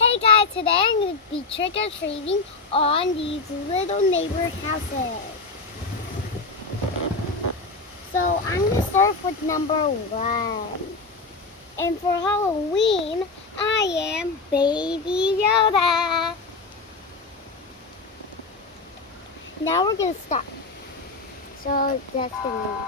Hey guys, today I'm going to be trick-or-treating on these little neighbor houses. So I'm going to start with number 1. And for Halloween, I am Baby Yoda. Now we're going to start. So that's going to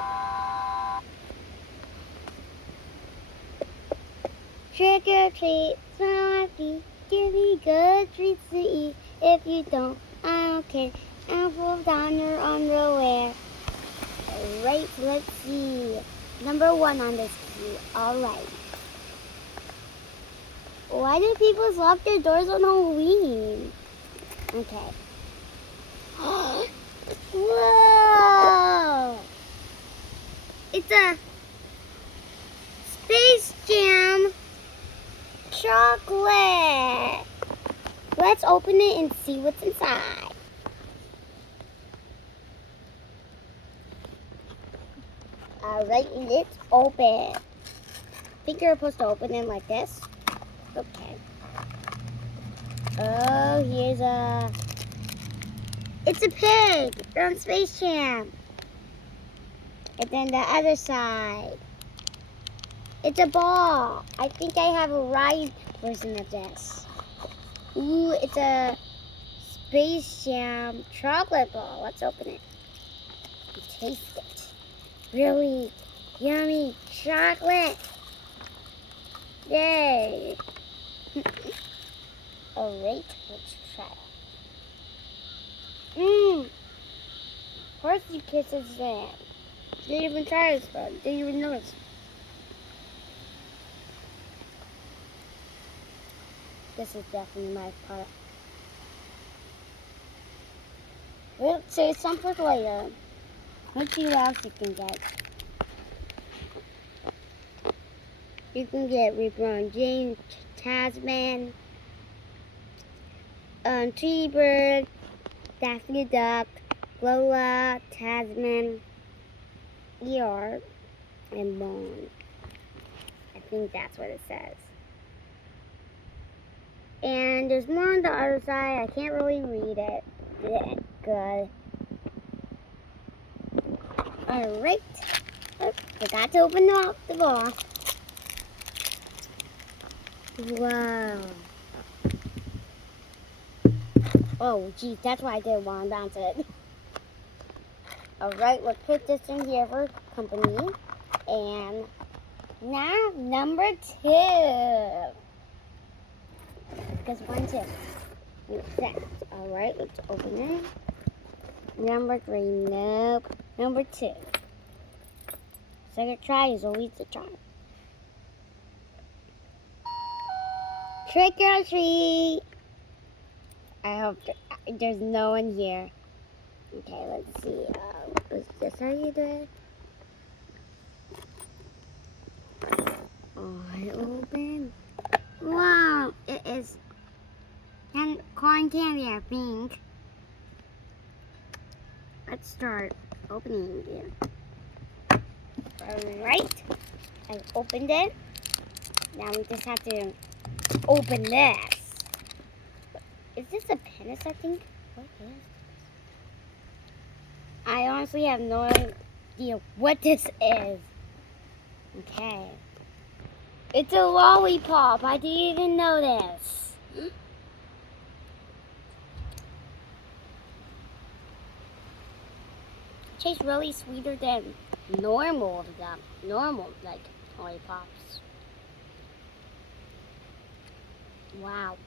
trick-or-treat, smarty. Give me good treats to eat. If you don't, I don't care. I'll pull down your underwear. Alright, let's see. Number 1 on this queue. Alright. Why do people lock their doors on Halloween? Okay. Whoa! It's a Space Jam chocolate. Let's open it and see what's inside. Alright, it's open. I think you're supposed to open it like this. Okay. Oh, it's a pig from Space Jam. And then the other side. It's a ball. I think I have a ride version of this. Ooh, it's a Space Jam chocolate ball. Let's open it. Taste it. Really yummy chocolate. Yay. Alright, let's try it. Hershey Kisses there. Didn't even try this one. Didn't even notice. This is definitely my part. We'll say something later. Let's see what else you can get. You can get LeBron James, Tasman, T-Bird, Daffy Duck, Lola, Tasman, ER, and Bone. I think that's what it says. And there's more on the other side. I can't really read it. Yeah, good. Alright. Oh, forgot to open up the box. Wow. Oh, geez, that's why I didn't want to bounce it. Alright, let's put this in here for company. And now, number 2. Because 1, 2. Alright, let's open it. Number 3, nope. Number 2. Second try is always the charm. Trick or treat. I hope there's no one here. Okay, let's see. Is this how you do it? Oh, I open. Wow, it is corn candy, I think. Let's start opening it. Alright, I opened it. Now we just have to open this. Is this a penis, I think? What is this? I honestly have no idea what this is. Okay. It's a lollipop. I didn't even know this. Tastes really sweeter than normal like lollipops. Wow.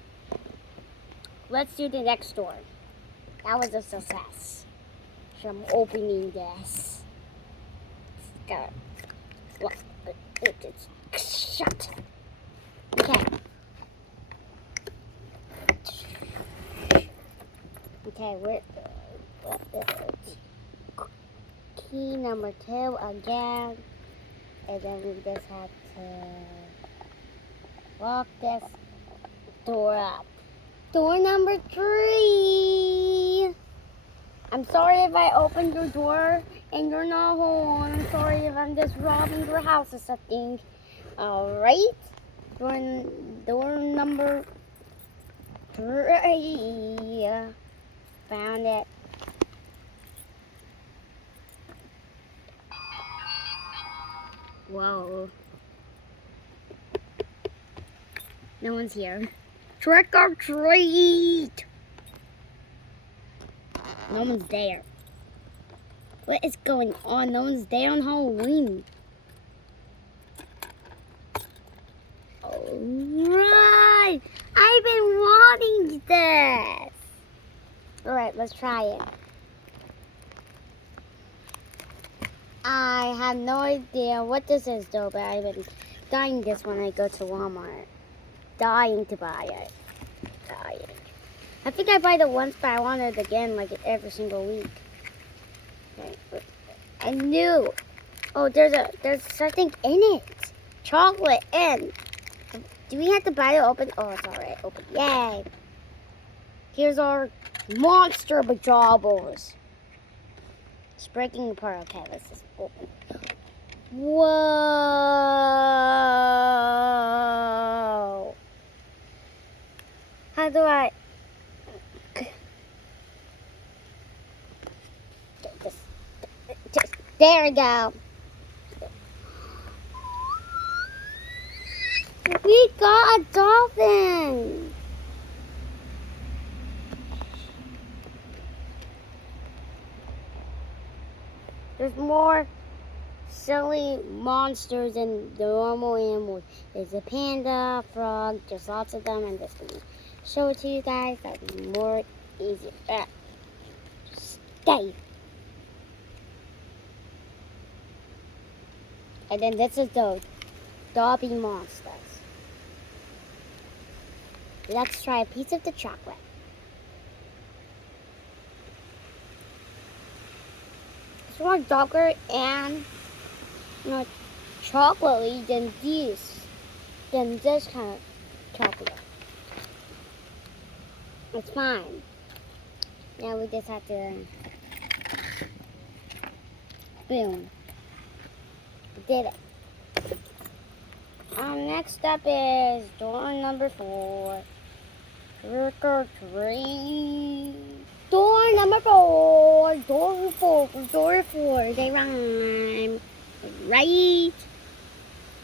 Let's do the next door. That was a success. So I'm opening this. Go. Shut. Okay. Okay, we're key number 2 again. And then we just have to lock this door up. Door number 3. I'm sorry if I opened your door and you're not home. I'm sorry if I'm just robbing your house or something. Alright. Door number 3. Found it. Whoa. No one's here. Trick or treat! No one's there. What is going on? No one's there on Halloween. Alright! I've been wanting this! Alright, let's try it. I have no idea what this is though, but I've been dying this when I go to Walmart. Dying to buy it. Dying. I think I buy it once, but I want it again like every single week. Okay. I knew. Oh, there's something in it. Chocolate in. Do we have to buy it open? Oh, it's alright. Open. Yay. Here's our monster pajamas. It's breaking apart. Okay, let's just open. Whoa. How do I... There we go. We got a dolphin. There's more silly monsters than the normal animals. There's a panda, frog, there's lots of them, and just gonna show it to you guys. That'd be more easier. Stay. And then this is the Dobby monsters. Let's try a piece of the chocolate. It's more darker and chocolatey than this kind of chocolate. It's fine. Now we just have to boom. We did it. Next up is door number 4. Trick or treat. Door number 4. Door 4. Door 4. They rhyme. Right?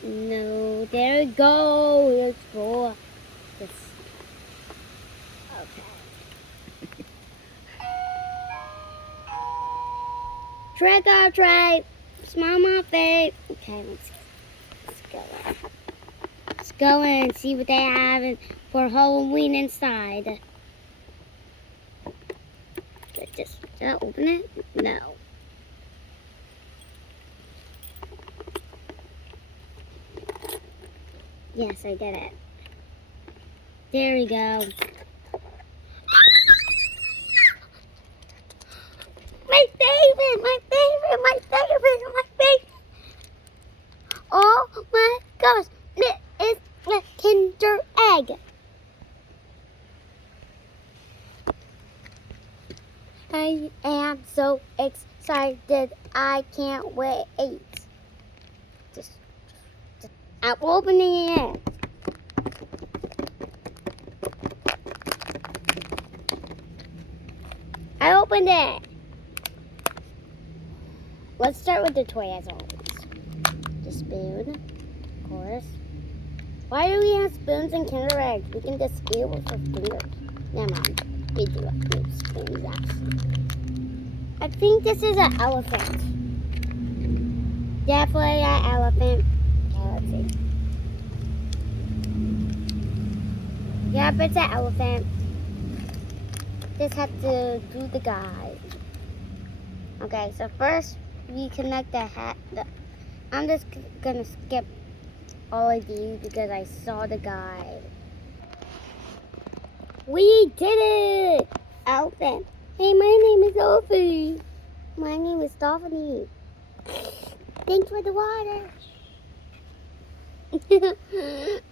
No. There we go. It's 4. This. Okay. Trick or treat. Smile my face. Okay, let's go. Let's go and see what they have for Halloween inside. Did I open it? No. Yes, I did it. There we go. My favorite, my favorite, my favorite, my favorite. Oh my gosh, it is a Kinder Egg. I am so excited. I can't wait. I'm opening it. I opened it. Let's start with the toy as always. The spoon, of course. Why do we have spoons and Kinder Eggs? We can just steal with our fingers. Never mind. We do need spoons actually. I think this is an elephant. Definitely an elephant. Okay, let's see. Yep, it's an elephant. Just have to do the guide. Okay, so first we connect the hat. I'm just gonna skip all of these because I saw the guide. We did it! Elephant. Hey, my name is Sophie. My name is Stephanie. Thanks for the water.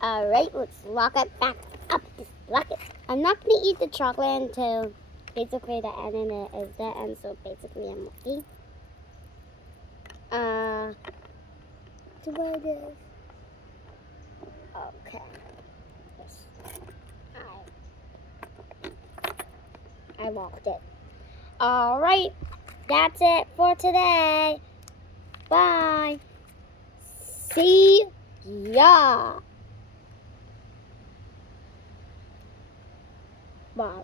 Alright, let's lock it back up. Just lock it. I'm not going to eat the chocolate until basically the end, and it is the end, so basically I'm lucky. So what it is? Okay. Yes. I locked it. Alright, that's it for today. Bye. See ya. Bye.